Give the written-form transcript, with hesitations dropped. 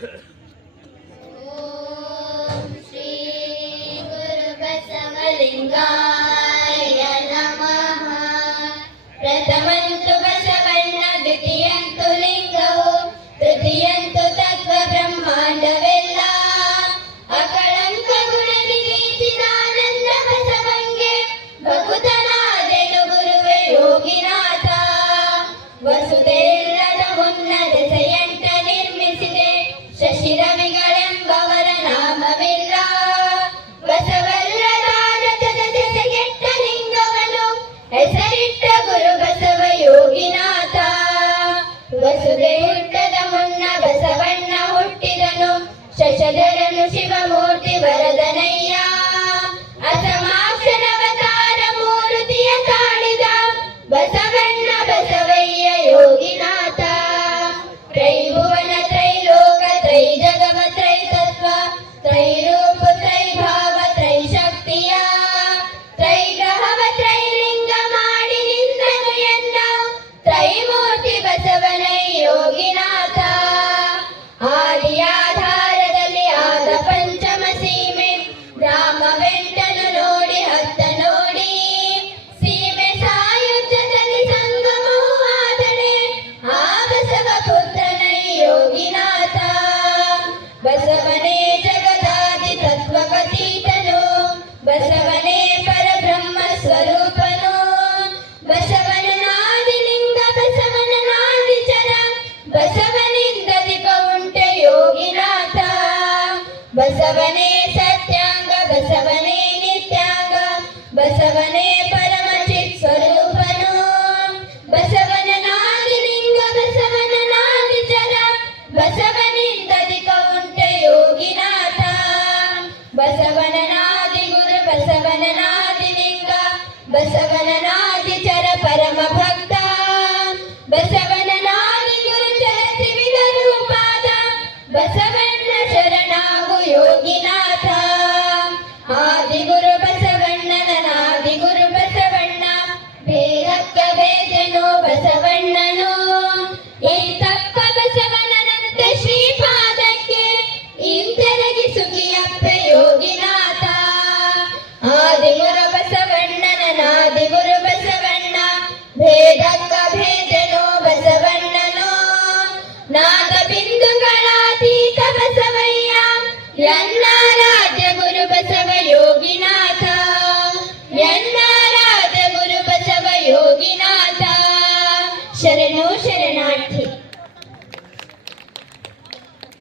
ಶ್ರೀ ಗುರು ಬಸವಲಿಂಗಾಯ ನಮಃ. ಪ್ರಥಮಂತು ಬಸವಣ್ಣ, ದ್ವಿತೀಯಂತು ಲಿಂಗವು, ತೃತೀಯಂತು ತತ್ವ ಬ್ರಹ್ಮಾಂಡವೆಲ್ಲ. ಅಕಳಂಕ ಗುಣನಿಧಿ ಚಿದಾನಂದ ಬಸವಂಗೆ ಭಕುತನಾದೆನು ಗುರುವೆ ಯೋಗಿನಾಥ. ವಸುದೆಲ್ಲದ ಮುನ್ನ ದೆಸೆಯಂಟ ನಿರ್ಮಿಸಿದೆ, ಶಶಿರವಿಗಳೆಂಬವರ ನಾಮವಿಲ್ಲ. ಬಸವಲ್ಲದಾದ ದೆಸೆಗೆಟ್ಟ ಲಿಂಗವನು ಹೆಸರಿಟ್ಟ ಗುರು ಬಸವ ಯೋಗಿನಾಥ. ವಸುದೆ ಹುಟ್ಟದ ಮುನ್ನ ಬಸವಣ್ಣ ಹುಟ್ಟಿದನು, ಶಶಧರನು ಶಿವಮೂರ್ತಿ ವರದನಯ್ಯ. ಅಸಮಾಕ್ಷರವತಾರ ಮೂರುತಿಯ ತಾಳಿದ ಬಸವಣ್ಣ ಬಸವಯ್ಯ ಯೋಗಿನಾಥ. ತ್ರೈಭುವನ ತ್ರೈಲೋಕ ತ್ರೈ ಜಗವ ತ್ರೈ ತತ್ವ ತ್ರೈರೂಪ ತ್ರೈಭಾವ ತ್ರೈಶಕ್ತಿಯ ತ್ರೈಗ್ರಹವ ತ್ರೈಲಿಂಗ ಮಾಡಿ ನಿಂದನು ಎನ್ನ ತ್ರೈಮೂರ್ತಿ ಬಸವನೈ ಯೋಗಿನಾಥ. ಆದಿಯಾಧಾರದಲ್ಲಿ ಆದ ಪಂಚಮ ಸೀಮೆ, ರಾಮವೆಂಟನು ನೋಡಿ ಹತ್ತ ನೋಡಿ. ಸೀಮೆ ಸಾಯುಜ್ಯದಲ್ಲಿ ಸಂಗಮವು ಆದಡೆ, ಆ ಬಸವ ಪುತ್ರನೈ ಯೋಗಿನಾಥ. ಬಸವನೇ ಜಗದಾದಿ ತತ್ವಕತೀತನು, ಬಸವನೇ ಪರಬ್ರಹ್ಮ ಸ್ವರೂಪನು. ಬಸವನ ನಾದಿಲಿಂಗ ಬಸವನ ನಾದಿಚರ, ಬಸವನಿಂದಧಿಕ ಉಂಟೆ ಯೋಗಿನಾಥ. ಬಸವನೇ ಸತ್ಯಾಂಗ ಬಸವನೇ ನಿತ್ಯಾಂಗ, ಬಸವನೇ ಪರಮಚಿತ್ ಸ್ವರೂಪನು. ಬಸವನ ನಾದಿಲಿಂಗ ಬಸವನ ನಾದಿಚರ, ಬಸವನಿಂದಧಿಕ ಉಂಟೆ ಯೋಗಿನಾಥ. ಬಸವನ ನಾದಿ ಗುರು ಬಸವನ ನಾದಿಲಿಂಗ, ಬಸವನ ನಾದಿಚರ ಪರಮ ಭಕ್ತ. ಬಸವನ ನಾದಿ ಗುರು ಚರ ತ್ರಿವಿಧ ರೂಪಾದ, ಬಸವಣ್ಣ ಶರಣಾಗು ಯೋಗಿನಾಥ. ಆದಿಗುರು